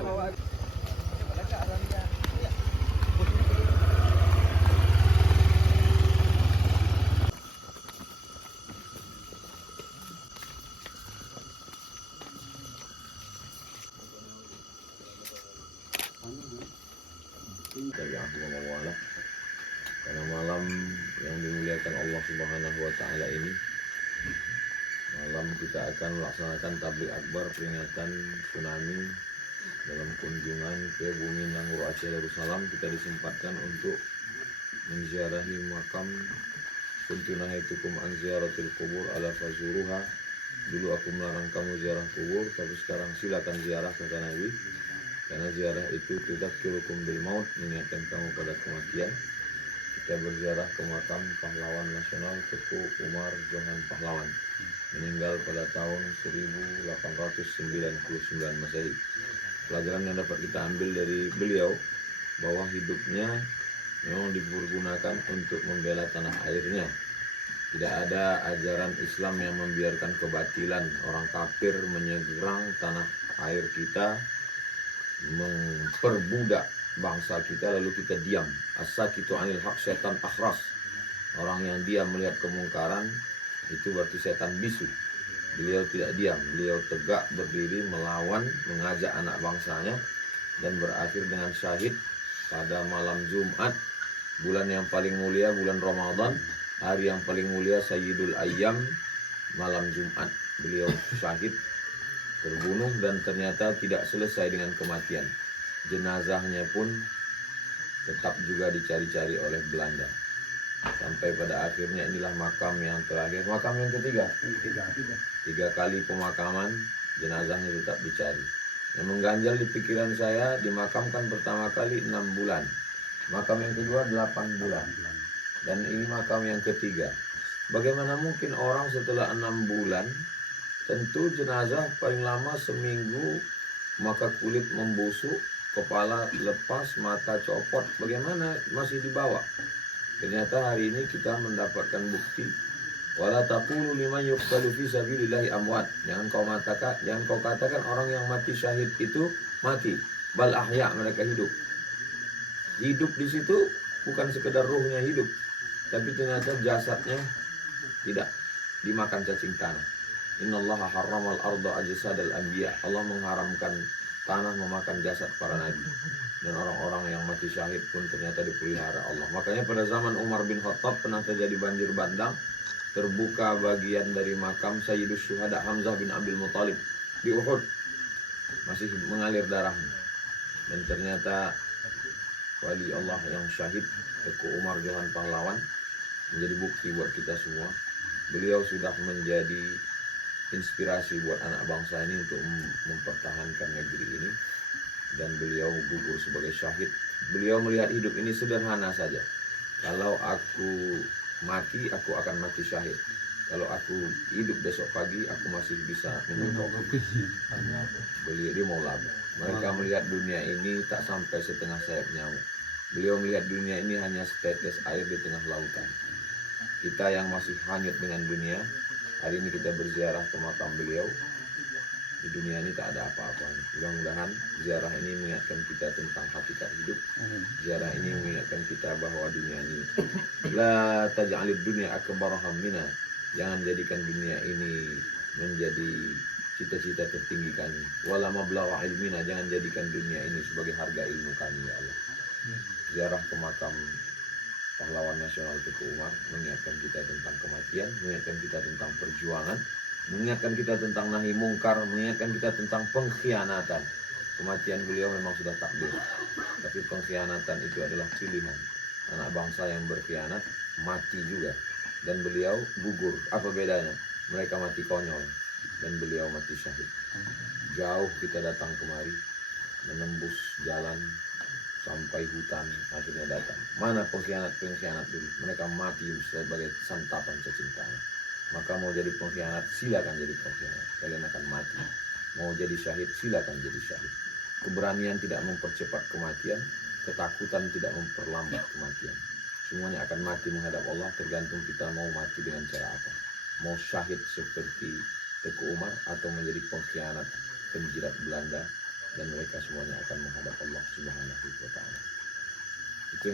Karena malam yang dimuliakan Allah Subhanahu wa Ta'ala ini, malam kita akan melaksanakan tabligh akbar peringatan tsunami dalam kunjungan ke bumi Nanggur Aceh Darussalam. Kita disempatkan untuk menziarahi makam kuntu nahaitukum an ziyaratil kubur ala fazuruha. Dulu aku melarang kamu ziarah kubur, tapi sekarang silakan ziarah, kata Nabi. Karena ziarah itu tudzakirukum bil maut, mengingatkan kamu pada kematian. Kita berziarah ke makam pahlawan nasional Teku Umar Johan Pahlawan, meninggal pada tahun 1899 Masehi. Pelajaran yang dapat kita ambil dari beliau bahwa hidupnya memang dipergunakan untuk membela tanah airnya. Tidak ada ajaran Islam yang membiarkan kebatilan orang kafir menyeberang tanah air kita, memperbudak bangsa kita, lalu kita diam. As-sakitu anil haq setan akhras. Orang yang diam melihat kemungkaran itu berarti setan bisu. Beliau tidak diam, beliau tegak berdiri melawan, mengajak anak bangsanya, dan berakhir dengan syahid pada malam Jumat, bulan yang paling mulia, bulan Ramadan, hari yang paling mulia, Sayyidul Ayyam, malam Jumat. Beliau syahid, terbunuh, dan ternyata tidak selesai dengan kematian. Jenazahnya pun tetap juga dicari-cari oleh Belanda. Sampai pada akhirnya inilah makam yang terakhir, makam yang ketiga. Tiga kali pemakaman, jenazahnya tetap dicari. Yang mengganjal di pikiran saya, dimakamkan pertama kali 6 bulan. Makam yang kedua 8 bulan. Dan ini makam yang ketiga. Bagaimana mungkin orang setelah 6 bulan, tentu jenazah paling lama seminggu, maka kulit membusuk, kepala lepas, mata copot, bagaimana masih dibawa? Ternyata hari ini kita mendapatkan bukti. Wala taqulu liman yuqtalu fi sabilillahi amwat. Jangan kau katakan orang yang mati syahid itu mati. Bal ahya, mereka hidup. Hidup di situ bukan sekedar ruhnya hidup, tapi ternyata jasadnya tidak, dimakan cacing tanah. Innallaha harramal arda ajsadal anbiya. Allah mengharamkan tanah memakan jasad para nabi. Dan orang-orang yang mati syahid pun ternyata dipelihara Allah. Makanya pada zaman Umar bin Khattab pernah terjadi banjir bandang. Terbuka bagian dari makam Sayyidus Syuhada Hamzah bin Abdul Muttalib di Uhud. Masih mengalir darahnya. Dan ternyata wali Allah yang syahid, Teku Umar Johan Pahlawan, menjadi bukti buat kita semua. Beliau sudah menjadi inspirasi buat anak bangsa ini untuk mempertahankan negeri ini. Dan beliau gugur sebagai syahid. Beliau melihat hidup ini sederhana saja. Kalau aku mati, aku akan mati syahid. Kalau aku hidup besok pagi, aku masih bisa minum kopi. Beliau di Maulana. Mereka melihat dunia ini tak sampai setengah sayap nyamuk. Beliau melihat dunia ini hanya setetes air di tengah lautan. Kita yang masih hanyut dengan dunia, hari ini kita berziarah ke makam beliau. Di dunia ini tak ada apa-apanya. Mudah-mudahan ziarah ini mengingatkan kita tentang hakikat hidup. Ziarah ini mengingatkan kita bahwa dunia ini la taj'alid dunya akbar hammina. Jangan jadikan dunia ini menjadi cita-cita tertinggi kami. Wala mablagha ilmina. Jangan jadikan dunia ini sebagai harga ilmu kami, ya Allah. Ziarah ke makam pahlawan nasional Teku Umar mengingatkan kita tentang kematian, mengingatkan kita tentang perjuangan, mengingatkan kita tentang nahi mungkar, mengingatkan kita tentang pengkhianatan. Kematian beliau memang sudah takdir, tapi pengkhianatan itu adalah pilihan. Anak bangsa yang berkhianat mati juga, dan beliau gugur. Apa bedanya? Mereka mati konyol dan beliau mati syahid. Jauh kita datang kemari, menembus jalan sampai hutan, akhirnya datang. Mana pengkhianat dulu? Mereka mati sebagai santapan cacing tanah. Maka mau jadi pengkhianat, silakan jadi pengkhianat. Kalian akan mati. Mau jadi syahid, silakan jadi syahid. Keberanian tidak mempercepat kematian, ketakutan tidak memperlambat kematian. Semuanya akan mati menghadap Allah, tergantung kita mau mati dengan cara apa. Mau syahid seperti Teku Umar atau menjadi pengkhianat penjilat Belanda dan mereka semuanya akan menghadap Allah Subhanahu wa taala. Itu